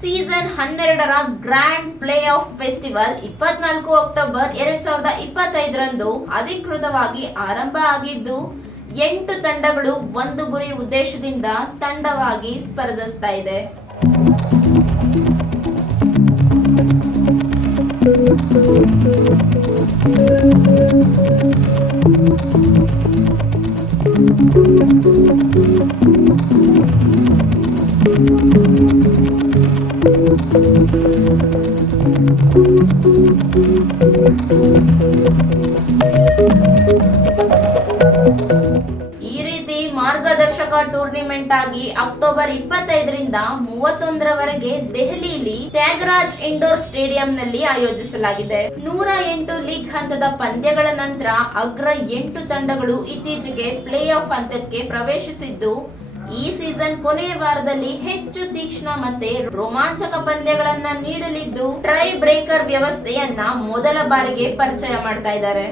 Season ಹನ್ನೆರಡರ grand play of festival ಇಪ್ಪತ್ನಾಲ್ಕು October ಎರಡ್ ಸಾವಿರದ ಇಪ್ಪತ್ತೈದರಂದು ಅಧಿಕೃತವಾಗಿ ಆರಂಭ ಆಗಿದ್ದು, ಎಂಟು ತಂಡಗಳು ಒಂದು ಗುರಿ ಉದ್ದೇಶದಿಂದ ತಂಡವಾಗಿ ಸ್ಪರ್ಧಿಸ್ತಾ ಇದೆ. ಈ ರೀತಿ ಮಾರ್ಗದರ್ಶಕ ಟೂರ್ನಿಮೆಂಟ್ ಆಗಿ ಅಕ್ಟೋಬರ್ ಇಪ್ಪತ್ತೈದರಿಂದ ಮೂವತ್ತೊಂದರವರೆಗೆ ದೆಹಲಿಯಲ್ಲಿ ತ್ಯಾಗರಾಜ್ ಇಂಡೋರ್ ಸ್ಟೇಡಿಯಂನಲ್ಲಿ ಆಯೋಜಿಸಲಾಗಿದೆ. ನೂರ ಎಂಟು ಲೀಗ್ ಹಂತದ ಪಂದ್ಯಗಳ ನಂತರ ಅಗ್ರ ಎಂಟು ತಂಡಗಳು ಇತ್ತೀಚೆಗೆ ಪ್ಲೇ ಆಫ್ ಹಂತಕ್ಕೆ ಪ್ರವೇಶಿಸಿದ್ದು ಈ ಸೀಸನ್ ಕೊನೆಯ ವಾರದಲ್ಲಿ ಹೆಚ್ಚು ತೀಕ್ಷ್ಣ ಮತ್ತೆ ರೋಮಾಂಚಕ ಪಂದ್ಯಗಳನ್ನ ನೀಡಲಿದ್ದು ಟ್ರೈ ಬ್ರೇಕರ್ ವ್ಯವಸ್ಥೆಯನ್ನ ಮೊದಲ ಬಾರಿಗೆ ಪರಿಚಯ ಮಾಡ್ತಾ ಇದ್ದಾರೆ.